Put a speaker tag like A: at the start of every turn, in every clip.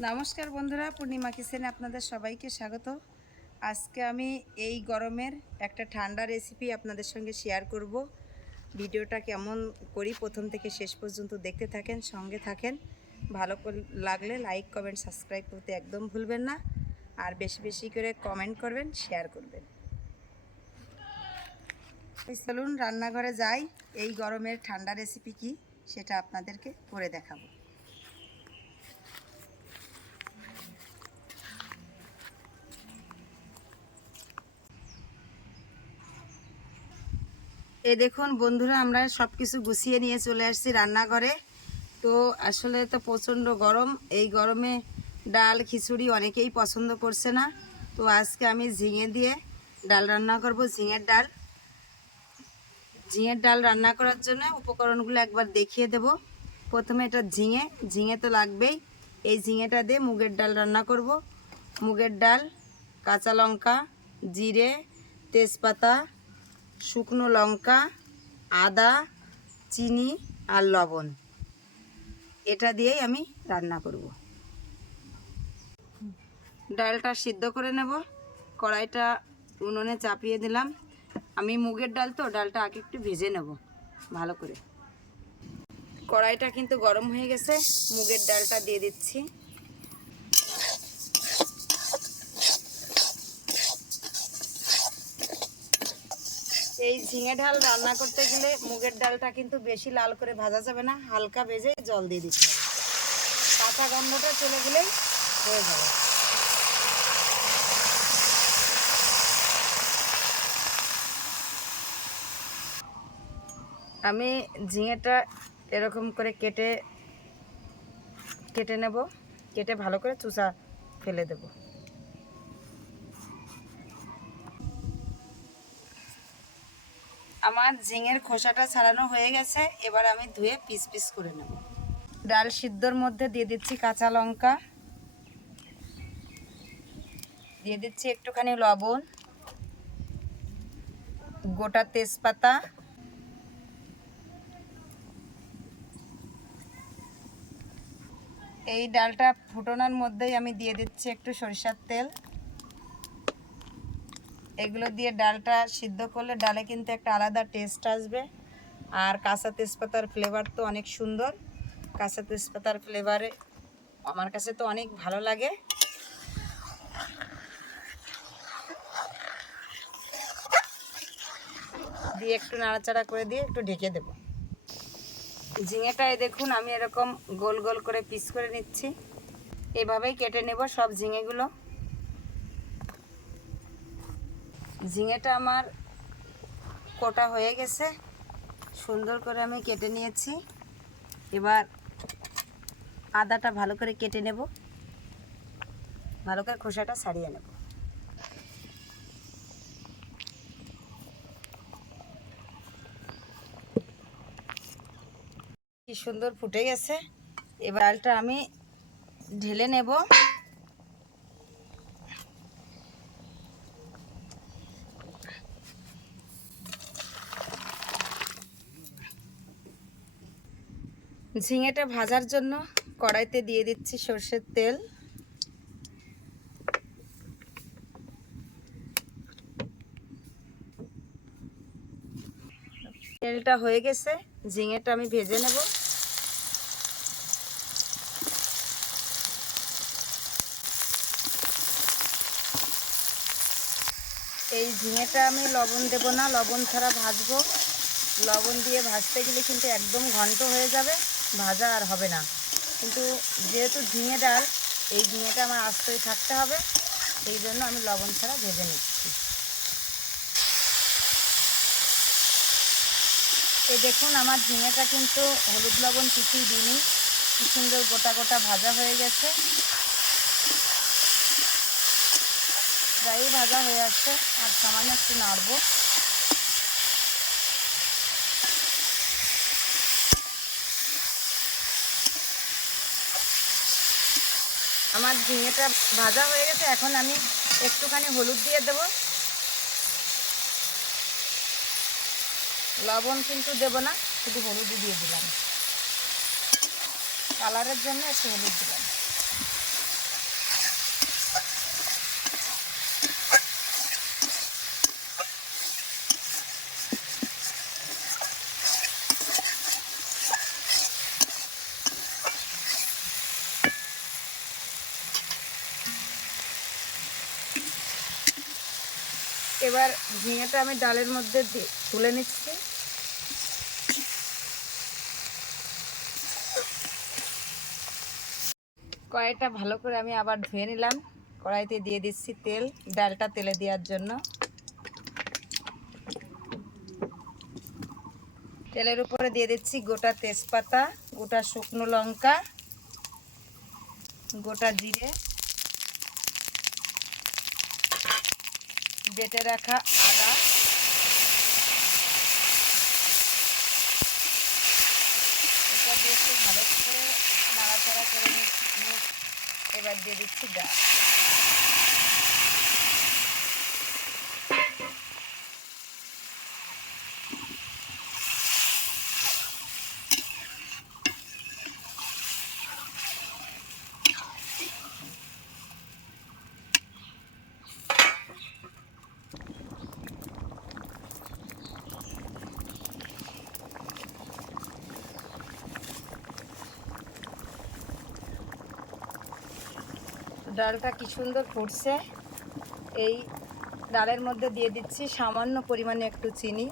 A: নমস্কার বন্ধুরা, পূর্ণিমা কিচেনে আপনাদের সবাইকে স্বাগত। আজকে আমি এই গরমের একটা ঠান্ডা রেসিপি আপনাদের সঙ্গে শেয়ার করব। ভিডিওটা কেমন করি প্রথম থেকে শেষ পর্যন্ত দেখতে থাকেন, সঙ্গে থাকেন। ভালো লাগলে লাইক কমেন্ট সাবস্ক্রাইব করতে একদম ভুলবেন না। আর বেশি বেশি করে কমেন্ট করবেন শেয়ার করবেন। চলুন রান্নাঘরে যাই। এই গরমের ঠান্ডা রেসিপি কি সেটা আপনাদেরকে করে দেখাবো। এই দেখুন বন্ধুরা, আমরা সব কিছু গুছিয়ে নিয়ে চলে আসছি রান্নাঘরে। তো আসলে তো প্রচণ্ড গরম। এই গরমে ডাল, খিচুড়ি অনেকেই পছন্দ করছে না। তো আজকে আমি ঝিঙে দিয়ে ডাল রান্না করব, ঝিঙের ডাল। ঝিঙের ডাল রান্না করার জন্য উপকরণগুলো একবার দেখিয়ে দেব। প্রথমে এটা ঝিঙে। ঝিঙে তো লাগবেই। এই ঝিঙেটা দিয়ে মুগের ডাল রান্না করব। মুগের ডাল, কাঁচা লঙ্কা, জিরে, তেজপাতা শুকনো লঙ্কা, আদা, চিনি আর লবণ। এটা দিয়েই আমি রান্না করব। ডালটা সিদ্ধ করে নেব। কড়াইটা উনুনে চাপিয়ে দিলাম। আমি মুগের ডাল তো, ডালটা আগে একটু ভেজে নেব ভালো করে। কড়াইটা কিন্তু গরম হয়ে গেছে। মুগের ডালটা দিয়ে দিচ্ছি। এই ঝিঙে ডাল রান্না করতে গেলে মুগের ডালটা কিন্তু বেশি লাল করে ভাজা যাবে না, হালকা ভেজে জল দিয়ে দিতে হবে। কাঁচা গন্ধটা চলে গেলেই হয়ে যাবে। আমি ঝিঙেটা এরকম করে কেটে কেটে নেব, কেটে ভালো করে চুষা ফেলে দেব। আমার ঝিঙের খোসাটা ছাড়ানো হয়ে গেছে, এবার আমি ধুয়ে পিস পিস করে নেব। ডাল সিদ্ধর মধ্যে দিয়ে দিচ্ছি কাঁচা লঙ্কা। দিয়ে দিচ্ছি একটুখানি লবণ, গোটা তেজপাতা। এই ডালটা ফুটনোর মধ্যেই আমি দিয়ে দিচ্ছি একটু সরিষার তেল। এগুলো দিয়ে ডালটা সিদ্ধ করলে ডালে কিন্তু একটা আলাদা টেস্ট আসবে। আর কাঁচা তেজপাতার ফ্লেভার তো অনেক সুন্দর। কাঁচা তেজপাতার ফ্লেভারে আমার কাছে তো অনেক ভালো লাগে। দিয়ে একটু নাড়াচাড়া করে দিয়ে একটু ঢেকে দেব। ঝিঙেটায় দেখুন, আমি এরকম গোল গোল করে পিস করে নিচ্ছি। এভাবেই কেটে নেব সব ঝিঙেগুলো। ঝিঙেটা আমার কোটা হয়ে গেছে। সুন্দর করে আমি কেটে নিয়েছি। এবার আদাটা ভালো করে কেটে নেব। ভালো করে খোসাটা ছাড়িয়ে নেব। কি সুন্দর ফুটে গেছে। এবার ডালটা আমি ঢেলে নেব। ঝিঙেটা ভাজার জন্য কড়াইতে দিয়ে দিচ্ছি সর্ষের তেল। তেলটা হয়ে গেছে, ঝিঙেটা আমি ভেজে নেব। এই ঝিঙেটা আমি লবণ দেব না, লবণ ছাড়া ভাজবো। লবণ দিয়ে ভাজতে গেলে কিন্তু একদম ঘন্ট হয়ে যাবে। ভাজা আর হবে না। কিন্তু যেহেতু ঝিঙে ডাল, এই ঝিঙেটা আমার আস্তই থাকতে হবে। এই জন্য আমি লবণ ছাড়া ভেজে নিচ্ছি। এই দেখুন, আমার ঝিঙেটা কিন্তু হলুদ লবণ কিছুই দিইনি। কি সুন্দর গোটা গোটা ভাজা হয়ে গেছে। প্রায়ই ভাজা হয়ে আসছে। আর সামান্য একটু নাড়বো। আমার ঝিঙেটা ভাজা হয়ে গেছে, এখন আমি একটুখানি হলুদ দিয়ে দেব। লবণ কিন্তু দেব না, শুধু হলুদ দিয়ে দিলাম। কালারের জন্য একটু হলুদ দিলাম এবার ঝিঙেটা আমি ডালের মধ্যে তুলে নিচ্ছি। কড়াইটা ভালো করে আমি আবার ধুয়ে নিলাম। কড়াইতে দিয়ে দিচ্ছি তেল, ডালটা তেলে দেওয়ার জন্য। তেলের উপরে দিয়ে দিচ্ছি গোটা তেজপাতা, গোটা শুকনো লঙ্কা, গোটা জিরে। বেটে রাখা আদা। এটা দিয়ে একটু ভালো করে নাড়াচাড়া করে নিচ্ছি এবার দিয়ে দিচ্ছি ডাল ডালটা কি সুন্দর ফুটছে। এই ডালের মধ্যে দিয়ে দিচ্ছি সামান্য পরিমাণে একটু চিনি।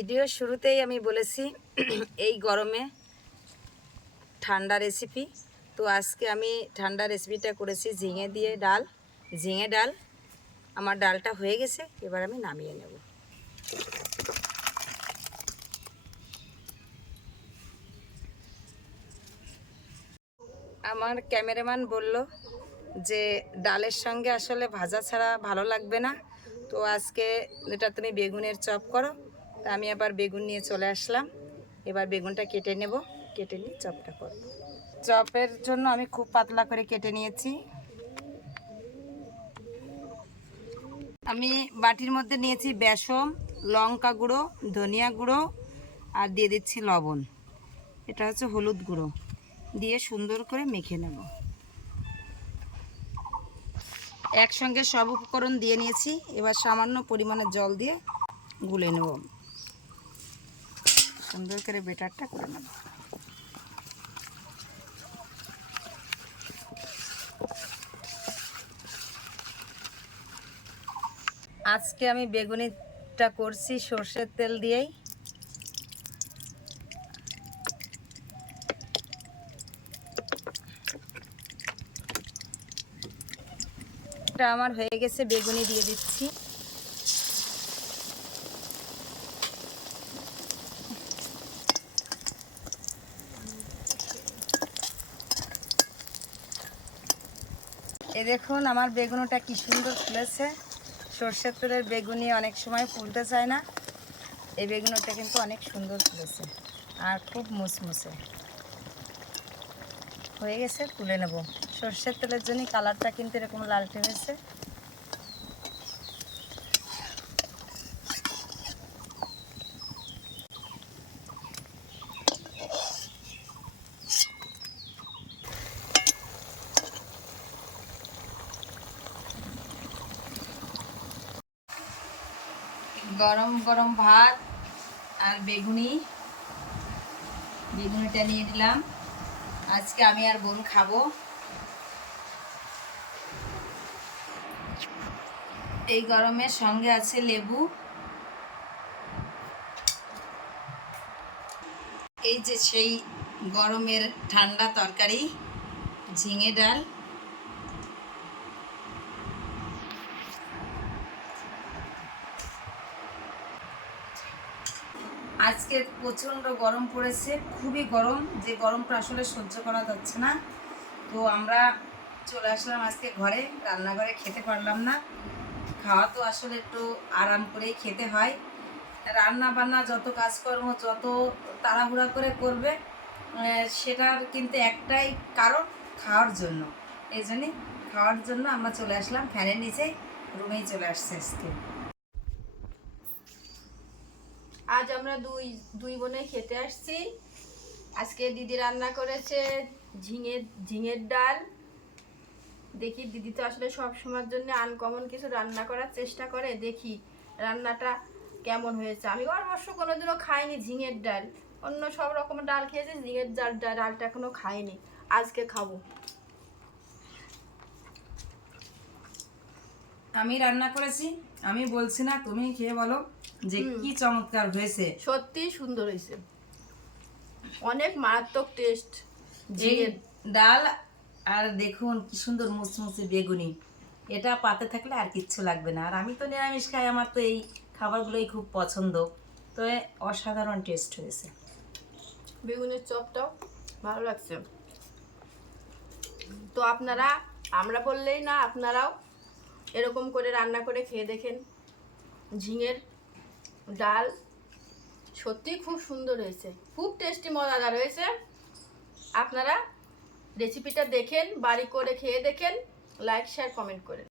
A: ভিডিও শুরুতেই আমি বলেছি, এই গরমে ঠান্ডা রেসিপি তো আজকে আমি ঠান্ডা রেসিপিটা করেছি, ঝিঙে দিয়ে ডাল। ঝিঙে ডাল, আমার ডালটা হয়ে গেছে, এবার আমি নামিয়ে নেব। আমার ক্যামেরাম্যান বলল যে, ডালের সঙ্গে আসলে ভাজা ছাড়া ভালো লাগবে না। তো আজকে এটা তুমি বেগুনের চপ করো তা আমি আবার বেগুন নিয়ে চলে আসলাম। এবার বেগুনটা কেটে নেব। কেটে নিয়ে চপটা করব। চপের জন্য আমি খুব পাতলা করে কেটে নিয়েছি। আমি বাটির মধ্যে নিয়েছি বেসম লঙ্কা গুঁড়ো, ধনিয়া গুঁড়ো আর দিয়ে দিচ্ছি লবণ। এটা হচ্ছে হলুদ গুঁড়ো। দিয়ে সুন্দর করে মেখে নেব। একসঙ্গে সব উপকরণ দিয়ে নিয়েছি। এবার সামান্য পরিমাণে জল দিয়ে গুলে নেব। সুন্দর করে বেটারটা করে নেব। আজকে আমি বেগুনিটা করছি সর্ষের তেল দিয়েই। আমার হয়ে গেছে, বেগুনি দিয়ে দিচ্ছি। এ দেখুন, আমার বেগুনটা কি সুন্দর ফুলেছে। সর্ষের তেলের বেগুনি অনেক সময় ফুলতে চায় না। এই বেগুনটা কিন্তু অনেক সুন্দর ফুলেছে আর খুব মুসমুসে। হয়ে গেছে, তুলে নেব। সর্ষের তেলের জন্যই কালারটা কিন্তু এরকম লালটে হয়েছে গরম গরম ভাত আর বেগুনি, বেগুনিটা নিয়ে নিলাম। আজকে আমি আর বোন খাব। এই গরমের সঙ্গে আছে লেবু। এই যে সেই গরমের ঠান্ডা তরকারি, ঝিঙে ডাল। আজকে প্রচণ্ড গরম পড়েছে, খুবই গরম। যে গরমটা আসলে সহ্য করা যাচ্ছে না। তো আমরা চলে আসলাম আজকে ঘরে, রান্নাঘরে খেতে পারলাম না। খাওয়া তো আসলে একটু আরাম করেই খেতে হয়। রান্না বান্না যত কাজকর্ম, যত তাড়াহুড়া করে করবে সেটার কিন্তু একটাই কারণ, খাওয়ার জন্য। এই জন্যই, খাওয়ার জন্য আমরা চলে আসলাম ফ্যানের নিচেই রুমেই চলে আসছে আজকে।
B: আজ আমরা দুই দুই বোনে খেতে আসছি। আজকে দিদি রান্না করেছে ঝিঙে, ঝিঙের ডাল। দেখি দিদি তো আসলে সব সময়ের জন্য আনকমন কিছু রান্না করার চেষ্টা করে। দেখি রান্নাটা কেমন হয়েছে। আমি অবশ্য কোনোদিনও খাইনি ঝিঙের ডাল। অন্য সব রকমের ডাল খেয়েছি, ঝিঙের ডাল, ডালটা এখনও খাইনি। আজকে খাব।
A: আমি রান্না করেছি আমি বলছি না তুমি খেয়ে বলো যে কি চমৎকার হয়েছে।
B: সত্যি সুন্দর হয়েছে। অনেক মারাত্মক টেস্ট ঝিঙের
A: ডাল আর দেখুন কি সুন্দর মুচমুচে বেগুনি। এটা পাতে থাকলে আর কিচ্ছু লাগবে না। আর আমি তো নিরামিষ খাই আমার তো এই খাবারগুলোই খুব পছন্দ। তো অসাধারণ টেস্ট হয়েছে।
B: বেগুনের চপটাও ভালো লাগছে। তো আপনারা আমরা বললেই না আপনারাও এরকম করে রান্না করে খেয়ে দেখেন। ঝিঙের ডাল সত্যি খুব সুন্দর হয়েছে। খুব টেস্টি মজাদার হয়েছে। আপনারা রেসিপিটা দেখেন, বাড়ি করে খেয়ে দেখেন লাইক শেয়ার কমেন্ট করেন